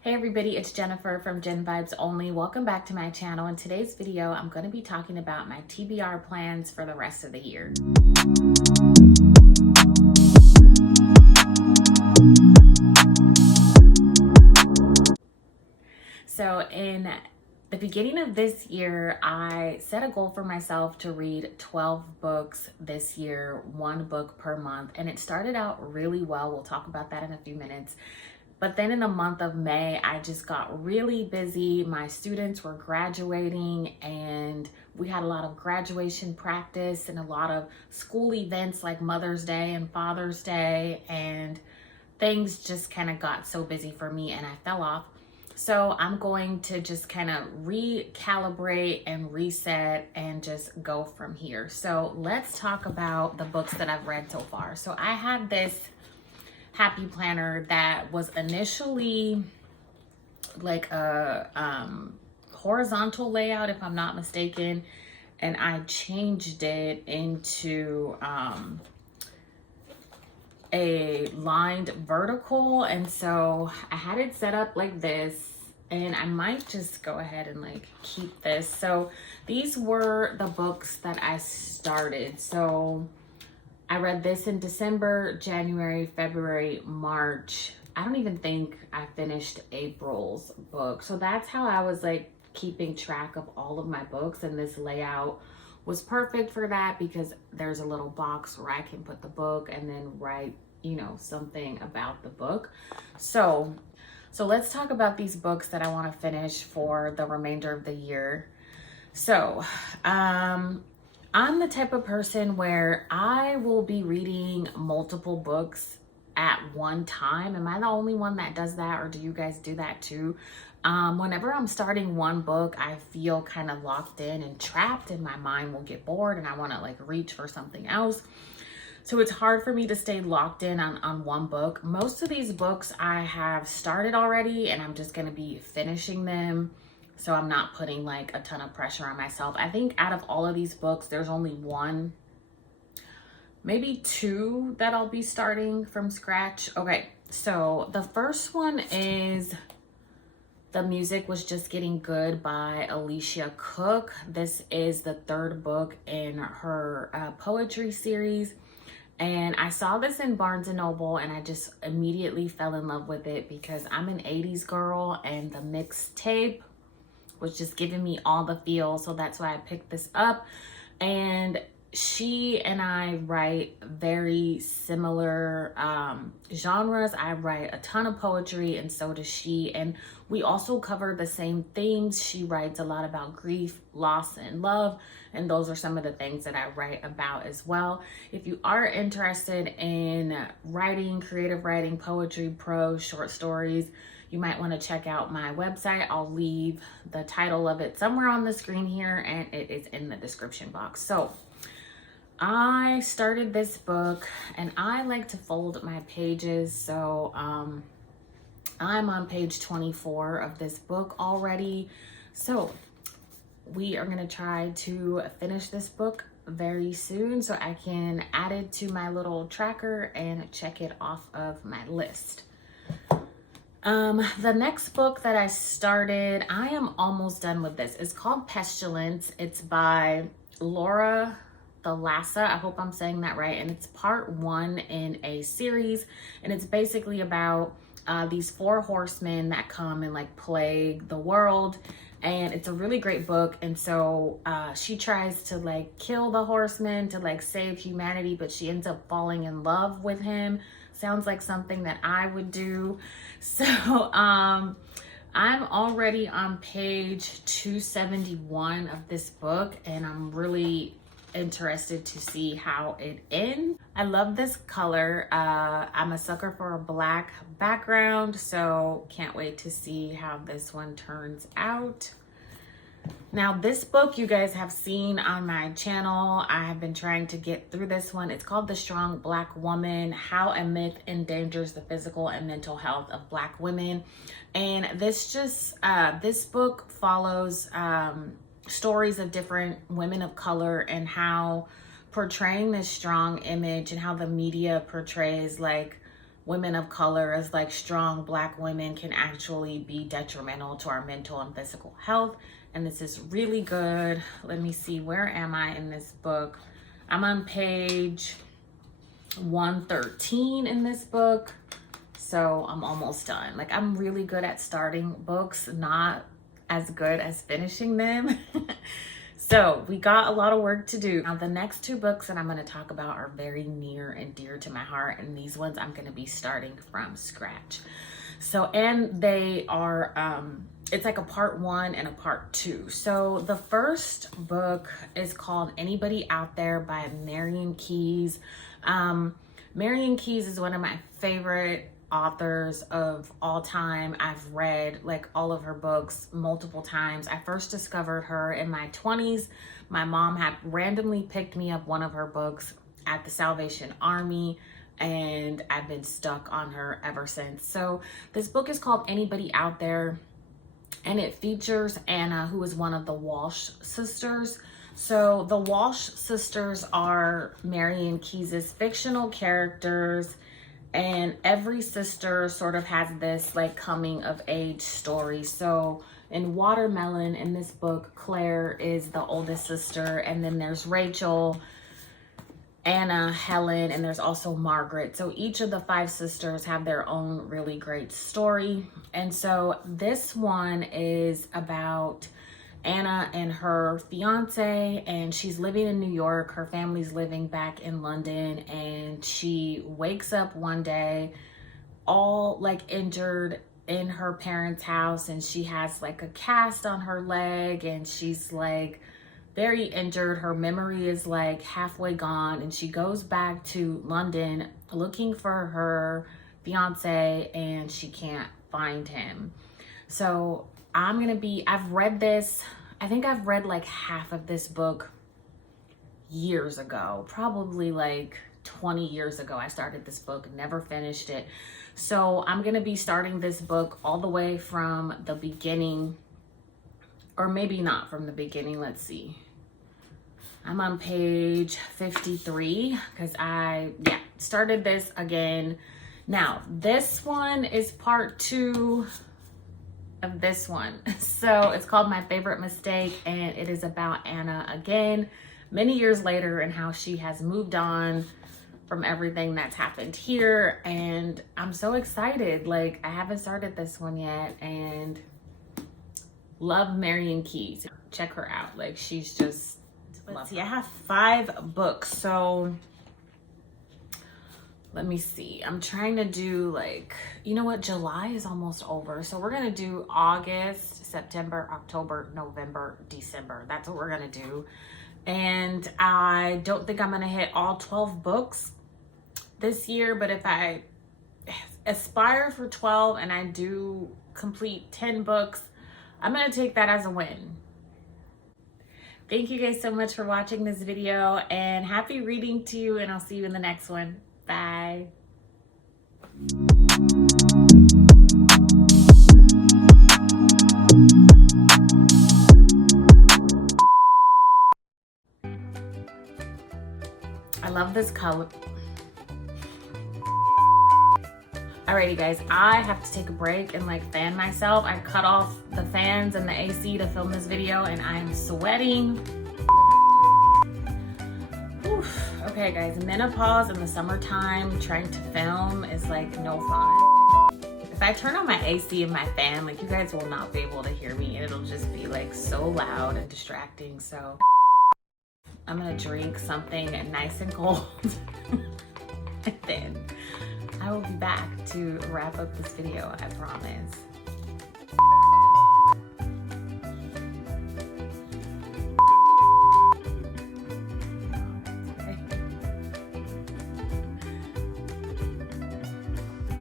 Hey everybody, it's Jennifer from Gen Vibes Only. Welcome back to my channel. In today's video, I'm going to be talking about my TBR plans for the rest of the year. So in the beginning of this year, I set a goal for myself to read 12 books this year, one book per month. And it started out really well. We'll talk about that in a few minutes. But then in the month of May, I just got really busy. My students were graduating and we had a lot of graduation practice and a lot of school events like Mother's Day and Father's Day. And things just kind of got so busy for me and I fell off. So I'm going to just kind of recalibrate and reset and just go from here. So let's talk about the books that I've read so far. So I had this happy planner that was initially like a horizontal layout, if I'm not mistaken, and I changed it into a lined vertical. And so I had it set up like this, and I might just go ahead and like keep this. So these were the books that I started. So I read this in December, January, February, March. I don't even think I finished April's book. So that's how I was like keeping track of all of my books, and this layout was perfect for that because there's a little box where I can put the book and then write, you know, something about the book. So let's talk about these books that I want to finish for the remainder of the year. So, I'm the type of person where I will be reading multiple books at one time. Am I the only one that does that, or do you guys do that too? Whenever I'm starting one book, I feel kind of locked in and trapped, and my mind will get bored and I want to like reach for something else. So it's hard for me to stay locked in on one book. Most of these books I have started already and I'm just going to be finishing them. So I'm not putting like a ton of pressure on myself. I think out of all of these books, there's only one, maybe two that I'll be starting from scratch. Okay, so the first one is The Music Was Just Getting Good by Alicia Cook. This is the third book in her poetry series. And I saw this in Barnes & Noble and I just immediately fell in love with it because I'm an 80s girl and the mixtape was just giving me all the feels. So that's why I picked this up. And she and I write very similar genres. I write a ton of poetry and so does she. And we also cover the same themes. She writes a lot about grief, loss, and love. And those are some of the things that I write about as well. If you are interested in writing, creative writing, poetry, prose, short stories, you might want to check out my website. I'll leave the title of it somewhere on the screen here and it is in the description box. So I started this book and I like to fold my pages. So I'm on page 24 of this book already. So we are going to try to finish this book very soon so I can add it to my little tracker and check it off of my list. The next book that I started, I am almost done with this. It's called Pestilence. It's by Laura Thalassa. I hope I'm saying that right. And it's part one in a series. And it's basically about these four horsemen that come and like plague the world. And it's a really great book. And so she tries to like kill the horsemen to like save humanity, but she ends up falling in love with him. Sounds like something that I would do. So I'm already on page 271 of this book and I'm really interested to see how it ends. I love this color. I'm a sucker for a black background, so can't wait to see how this one turns out. Now this book you guys have seen on my channel. I have been trying to get through this one. It's called The Strong Black Woman, How a Myth Endangers the Physical and Mental Health of Black Women. And this book follows stories of different women of color and how portraying this strong image and how the media portrays like women of color as like strong Black women can actually be detrimental to our mental and physical health. And this is really good. Let me see, where am I in this book? I'm on page 113 in this book. So I'm almost done. Like, I'm really good at starting books, not as good as finishing them. So we got a lot of work to do. Now, the next two books that I'm going to talk about are very near and dear to my heart. And these ones I'm going to be starting from scratch. So, and they are, it's like a part 1 and a part 2. So the first book is called Anybody Out There by Marian Keyes. Marian Keyes is one of my favorite authors of all time. I've read like all of her books multiple times. I first discovered her in my 20s. My mom had randomly picked me up one of her books at the Salvation Army, and I've been stuck on her ever since. So this book is called Anybody Out There, and it features Anna, who is one of the Walsh sisters. So the Walsh sisters are Marian Keyes' fictional characters, and every sister sort of has this like coming of age story. So in Watermelon, in this book, Claire is the oldest sister, and then there's Rachel, Anna, Helen, and there's also Margaret. So each of the 5 sisters have their own really great story. And so this one is about Anna and her fiance, and she's living in New York. Her family's living back in London, and she wakes up one day all like injured in her parents' house, and she has like a cast on her leg, and she's like very injured. Her memory is like halfway gone, and she goes back to London looking for her fiance, and she can't find him. So I've read this, I think I've read like half of this book years ago, probably like 20 years ago. I started this book, never finished it. So I'm gonna be starting this book all the way from the beginning, or maybe not from the beginning. Let's see. I'm on page 53 because I started this again. Now, this one is part 2 of this one. So it's called My Favorite Mistake, and it is about Anna again, many years later, and how she has moved on from everything that's happened here. And I'm so excited. Like, I haven't started this one yet, and love Marian Keyes. Check her out. Like, she's just, let's see, I have 5 books. So let me see. I'm trying to do like, you know what? July is almost over. So we're going to do August, September, October, November, December. That's what we're going to do. And I don't think I'm going to hit all 12 books this year, but if I aspire for 12 and I do complete 10 books, I'm going to take that as a win. Thank you guys so much for watching this video, and happy reading to you, and I'll see you in the next one. Bye. I love this color. Alrighty guys, I have to take a break and like fan myself. I cut off the fans and the AC to film this video, and I'm sweating. Okay guys, menopause in the summertime, trying to film is like no fun. If I turn on my AC and my fan, like, you guys will not be able to hear me, and it'll just be like so loud and distracting. So I'm gonna drink something nice and cold and then I will be back to wrap up this video, I promise.